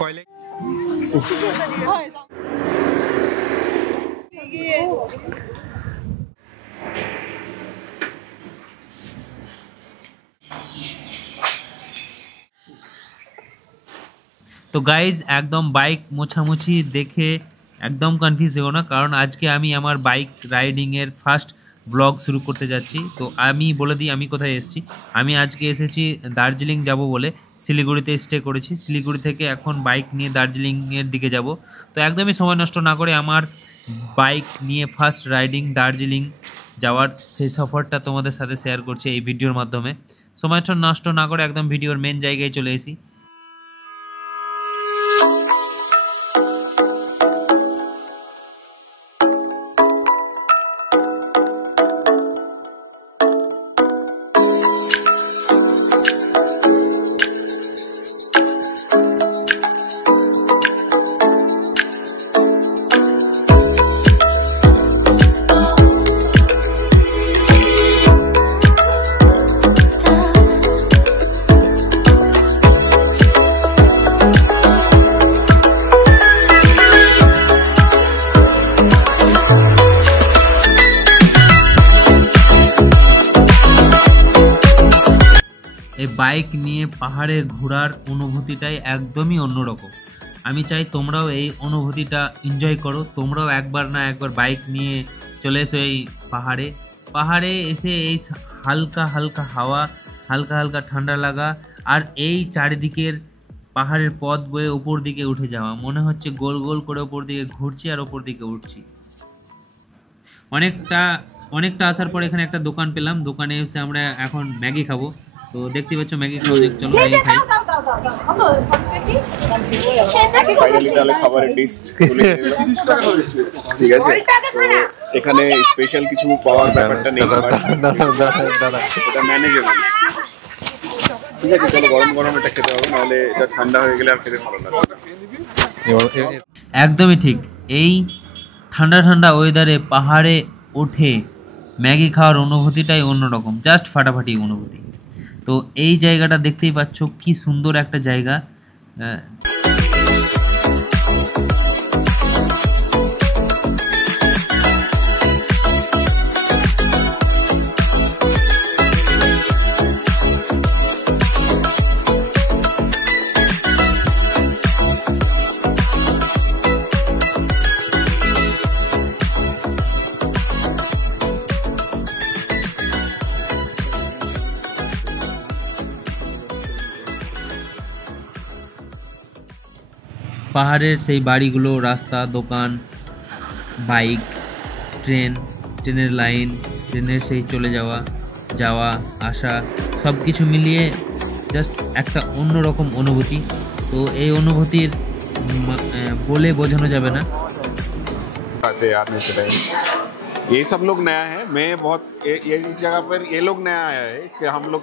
তো গাইজ একদম বাইক মোছামুছি দেখে একদম কনফিউজ হও না, কারণ আজকে আমি আমার বাইক রাইডিংয়ের ফার্স্ট ব্লগ শুরু করতে যাচ্ছি। তো আমি বলে দিই আমি কোথায় এসেছি। আমি আজকে এসেছি দার্জিলিং যাব বলে, শিলিগুড়িতে স্টে করেছি। শিলিগুড়ি থেকে এখন বাইক নিয়ে দার্জিলিংয়ের দিকে যাব। তো একদমই সময় নষ্ট না করে আমার বাইক নিয়ে ফার্স্ট রাইডিং দার্জিলিং যাওয়ার সেই সফরটা তোমাদের সাথে শেয়ার করছি এই ভিডিওর মাধ্যমে। সময় নষ্ট না করে একদম ভিডিওর মেন জায়গায় চলে এসি। এই বাইক নিয়ে পাহাড়ে ঘোরার অনুভূতিটাই একদমই অন্যরকম। আমি চাই তোমরাও এই অনুভূতিটা এনজয় করো। তোমরাও একবার না একবার বাইক নিয়ে চলে এসো এই পাহাড়ে এসে এই হালকা হালকা হাওয়া, হালকা হালকা ঠান্ডা লাগা, আর এই চারিদিকের পাহাড়ের পথ বয়ে ওপর দিকে উঠে যাওয়া, মনে হচ্ছে গোল গোল করে ওপর দিকে ঘুরছি আর ওপর দিকে উঠছি। অনেকটা আসার পর এখানে একটা দোকান পেলাম। দোকানে এসে আমরা এখন ম্যাগি খাবো। তো দেখতে পাচ্ছ ম্যাগি খাবো, চলো ম্যাগি খাই। ফাইনালি তাহলে খাবারের ডিশ তুলে নিলাম, ঠিক আছে। এখানে স্পেশাল কিছু পাওয়ার ব্যাপারটা নেই, এটা ম্যানেজেবল, ঠিক আছে। চলো গরম গরম এটা খেতে হবে, নাহলে এটা ঠান্ডা হয়ে গেলে আর খেতে ভালো লাগবে না। একদমই ঠিক, এই ঠান্ডা ঠান্ডা ওয়েদারে পাহাড়ে উঠে ম্যাগি খাওয়ার অনুভূতিটাই অন্যরকম, জাস্ট ফাটাফাটি অনুভূতি। তো এই জায়গাটা দেখতেই পাচ্ছ কি সুন্দর একটা জায়গা। পাহাড়ের সেই বাড়িগুলো, রাস্তা, দোকান, বাইক, ট্রেনের লাইন, ট্রেনের সেই চলে যাওয়া আসা, সব কিছু মিলিয়ে জাস্ট একটা অন্যরকম অনুভূতি। তো এই অনুভূতির বলে বোঝানো যাবে না। ये सब लोग नया है, मैं बहुत ये इस जगह पर ये लोग नया आया है, इसके हम लोग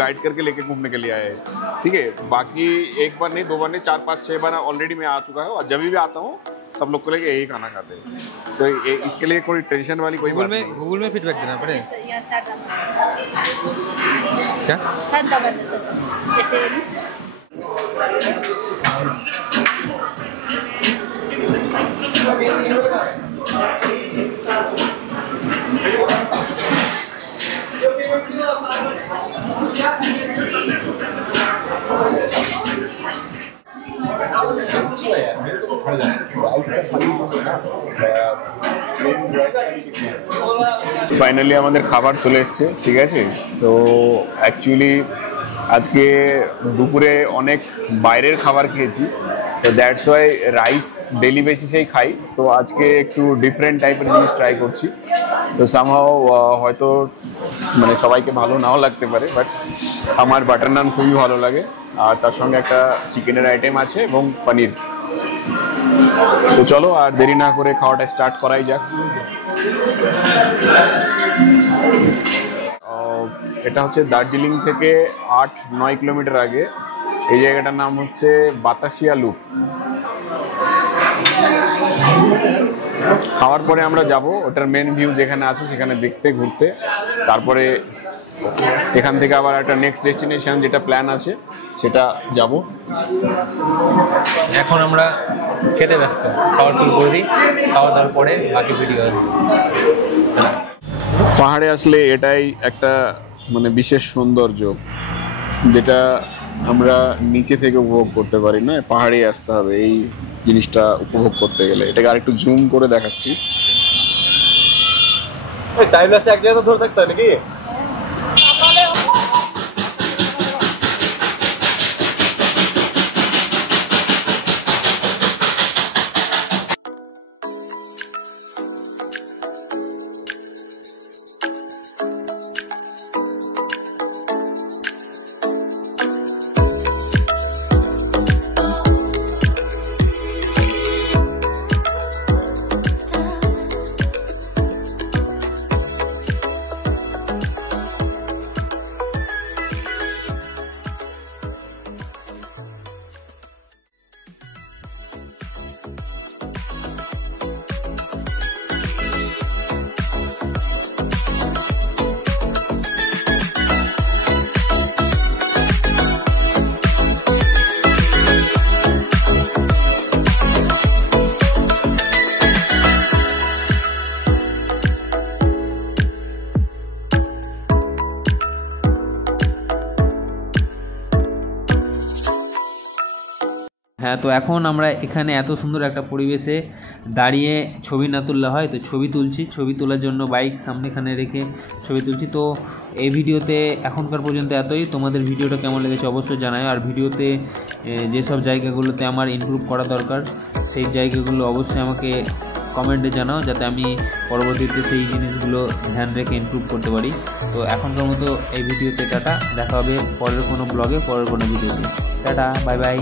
गाइड करके लेके घूमने के लिए आए हैं, ठीक है। बाकी एक बार नहीं, 2 बार नहीं, 4, 5, 6 बार ऑलरेडी मैं आ चुका है, और जब भी आता हूँ सब लोग को लेके यही खाना खाते हैं। तो इसके लिए कोई टेंशन वाली कोई बात नहीं। गूगल में फीडबैक देना पड़े क्या? ফাইনালি আমাদের খাবার চলে এসছে, ঠিক আছে। তো অ্যাকচুয়ালি আজকে দুপুরে অনেক বাইরের খাবার খেয়েছি, তো দ্যাটস ওয়াই রাইস ডেলি বেসিসেই খাই। তো আজকে একটু ডিফারেন্ট টাইপের জিনিস ট্রাই করছি। তো সামহাও হয়তো মানে সবাইকে ভালো নাও লাগতে পারে, বাট আমার বাটার নান খুবই ভালো লাগে, আর তার সঙ্গে একটা চিকেনের আইটেম আছে এবং পনির। তো চলো আর দেরি না করে খাওয়াটা স্টার্ট করাই যাক। এটা হচ্ছে দার্জিলিং থেকে 8-9 কিলোমিটার আগে। এই জায়গাটার নাম হচ্ছে বাতাসিয়া লুপ। খাওয়ার পরে আমরা যাব ওটার মেন ভিউ যেখানে আছে সেখানে দেখতে, ঘুরতে, তারপরে এখান থেকে আবার একটা নেক্সট ডেস্টিনেশন যেটা প্ল্যান আছে সেটা যাব। এখন আমরা খেতে ব্যস্ত, খাওয়ার শুরু করে দিই, খাওয়া দাওয়ার পরে বাকি ভিডিও আসবে। পাহাড়ে আসলে এটাই একটা মানে বিশেষ সৌন্দর্য যেটা আমরা নিচে থেকে উপভোগ করতে পারি না, পাহাড়ে আসতে হবে এই জিনিসটা উপভোগ করতে গেলে। এটাকে আরেকটু জুম করে দেখাচ্ছি। টাইম আছে, এক জায়গায় ধরে থাকতে হয় নাকি? হ্যাঁ, তো এখন আমরা এখানে এত সুন্দর একটা পরিবেশে দাঁড়িয়ে ছবি না তুললে হয়, তো ছবি তুলছি। ছবি তোলার জন্য বাইক সামনেখানে রেখে ছবি তুলছি। তো এই ভিডিওতে এখনকার পর্যন্ত এতই। তোমাদের ভিডিওটা কেমন লেগেছে অবশ্যই জানাও। আর ভিডিওতে যেসব জায়গাগুলোতে আমার ইমপ্রুভ করা দরকার সেই জায়গাগুলো অবশ্যই আমাকে কমেন্টে জানাও, যাতে আমি পরবর্তীতে সেই জিনিসগুলো ধ্যান রেখে ইমপ্রুভ করতে পারি। তো এখনকার মতো এই ভিডিওতে টাটা, দেখা হবে পরের কোনো ব্লগে, পরের কোনো ভিডিওতে। Tata, bye bye.